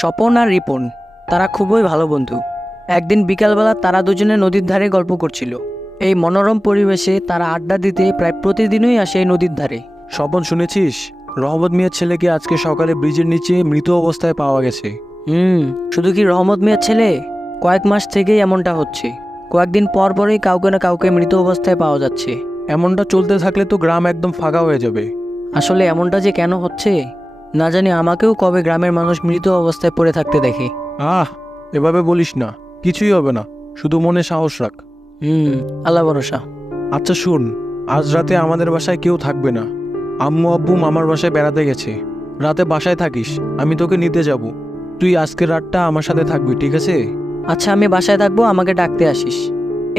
স্বপন আর রিপন তারা খুবই ভালো বন্ধু। একদিন বিকালবেলা তারা দুজনে নদীর ধারে গল্প করছিল। এই মনোরম পরিবেশে তারা আড্ডা দিতে প্রায় প্রতিদিনই আসে এই নদীর ধারে। স্বপন, শুনেছিস রহমত মিয়ার ছেলেকে আজকে সকালে ব্রিজের নিচে মৃত অবস্থায় পাওয়া গেছে? শুধু কি রহমত মিয়ার ছেলে? কয়েক মাস থেকেই এমনটা হচ্ছে। কয়েকদিন পর পরই কাউকে না কাউকে মৃত অবস্থায় পাওয়া যাচ্ছে। এমনটা চলতে থাকলে তো গ্রাম একদম ফাঁকা হয়ে যাবে। আসলে এমনটা যে কেন হচ্ছে না জানি, আমাকেও কবে গ্রামের মানুষ মৃত অবস্থায় পড়ে থাকতে দেখে। এভাবে বলিস না, কিছুই হবে না, শুধু মনে সাহস রাখ। আল্লাহ ভরসা। আচ্ছা শুন, আজ রাতে আমাদের বাসায় কেউ থাকবে না। আম্মু আব্বু মামার বাসায় বেড়াতে গেছে। রাতে বাসায় থাকিস, আমি তোকে নিতে যাব। তুই আজকের রাতটা আমার সাথে থাকবি, ঠিক আছে? আচ্ছা, আমি বাসায় থাকবো, আমাকে ডাকতে আসিস।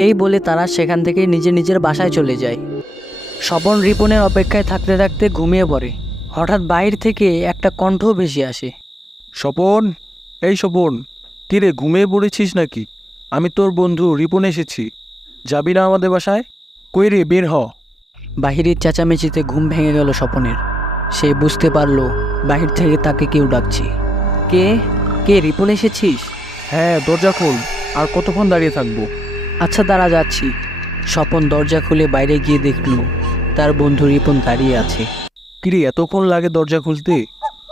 এই বলে তারা সেখান থেকে নিজের বাসায় চলে যায়। স্বপন রিপনের অপেক্ষায় থাকতে থাকতে ঘুমিয়ে পড়ে। হঠাৎ বাইরে থেকে একটা কণ্ঠ ভেসে আসে। স্বপন, এই স্বপন, কিরে ঘুমিয়ে পড়েছিস নাকি? আমি তোর বন্ধু রিপন এসেছি। যাবি না আমাদের বাসায়? কই রে, বের হ। বাহিরের চেঁচামেচিতে ঘুম ভেঙে গেল স্বপনের। সে বুঝতে পারলো বাহির থেকে তাকে কেউ ডাকছে। কে কে রিপন, এসেছিস? হ্যাঁ, দরজা খোল। আর কতক্ষণ দাঁড়িয়ে থাকবো? আচ্ছা দাঁড়া, যাচ্ছি। স্বপন দরজা খুলে বাইরে গিয়ে দেখল তার বন্ধু রিপন দাঁড়িয়ে আছে। কিরে, এতক্ষণ লাগে দরজা খুলতে?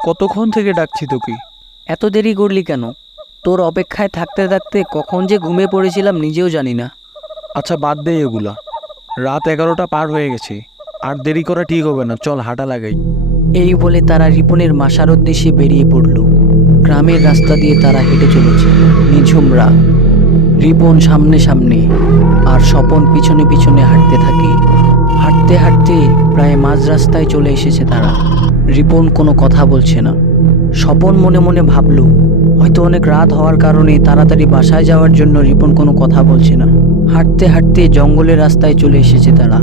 কতক্ষণ থেকে ডাকছি তোকে। এত দেরি করলি কেন? তোর অপেক্ষায় থাকতে থাকতে কখন যে ঘুমিয়ে পড়েছিলাম নিজেও জানি না। আচ্ছা বাদ দে এগুলা। রাত 11টা পার হয়ে গেছে, আর দেরি করা ঠিক হবে না, চল হাঁটা লাগাই। এই বলে তারা রিপনের বাসার উদ্দেশ্যে বেরিয়ে পড়ল। গ্রামের রাস্তা দিয়ে তারা হেঁটে চলেছে। নিঝুম রাত, রিপন সামনে সামনে আর স্বপন পিছনে পিছনে হাঁটতে থাকে। হাঁটতে হাঁটতে প্রায় মাঝ রাস্তায় চলে এসেছে তারা। রিপন কোনো কথা বলছে না। স্বপন মনে মনে ভাবল, হয়তো অনেক রাত হওয়ার কারণে তাড়াতাড়ি বাসায় যাওয়ার জন্য রিপন কোনো কথা বলছে না। হাঁটতে হাঁটতে জঙ্গলের রাস্তায় চলে এসেছে তারা।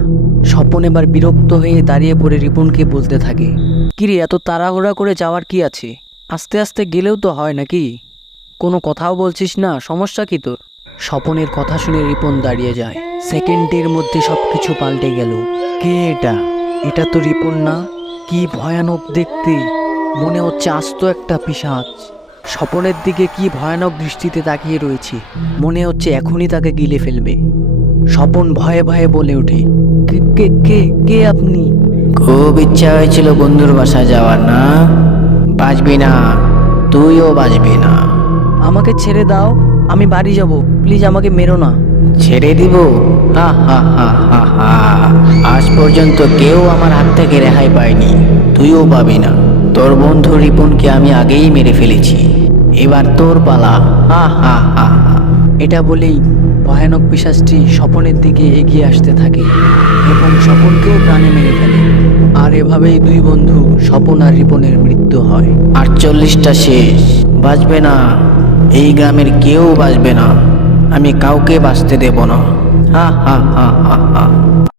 স্বপন এবার বিরক্ত হয়ে দাঁড়িয়ে পড়ে রিপনকে বলতে থাকে, কিরে, এত তাড়াহুড়া করে যাওয়ার কি আছে? আস্তে আস্তে গেলেও তো হয় নাকি? কোনো কথাও বলছিস না, সমস্যা কি তোর? স্বপনের কথা শুনে রিপন দাঁড়িয়ে যায়। সেকেন্ডের মধ্যে সবকিছু পাল্টে গেল। কে এটা? এটা তো রিপন না। কি ভয়ানক দেখতে, মনে হচ্ছে আস্ত একটা পিশাচ। স্বপনের দিকে কি ভয়ানক দৃষ্টিতে তাকিয়ে রয়েছে, মনে হচ্ছে এখনই তাকে গিলে ফেলবে। স্বপন ভয়ে ভয়ে বলে ওঠে, কে কে কে কে আপনি? খুব ইচ্ছা হয়েছিল বন্ধুর বাসায় যাওয়ার, না? বাঁচবি না, তুইও বাঁচবি না। আমাকে ছেড়ে দাও, আমি বাড়ি যাব, প্লিজ আমাকে মেরো না। ছেড়ে দিব? হা হা হা হা হা। আজ পর্যন্ত কেউ আমার হাত থেকে রেহাই পায়নি, তুইও পাবি না। তোর বন্ধু রিপনকে আমি আগেই মেরে ফেলেছি, এবার তোর পালা। হা হা হা হা। এটা বলেই ভয়ানক পিশাচটি স্বপনের দিকে এগিয়ে আসতে থাকে এবং স্বপনকেও প্রাণে মেরে ফেলে। আর এভাবেই দুই বন্ধু স্বপন আর রিপনের মৃত্যু হয়। 48টা শেষ, বাঁচবে না, এই গ্রামের কেউ বাঁচবে না, আমি কাউকে বাঁচতে দেব না। হা হা হা হা হা।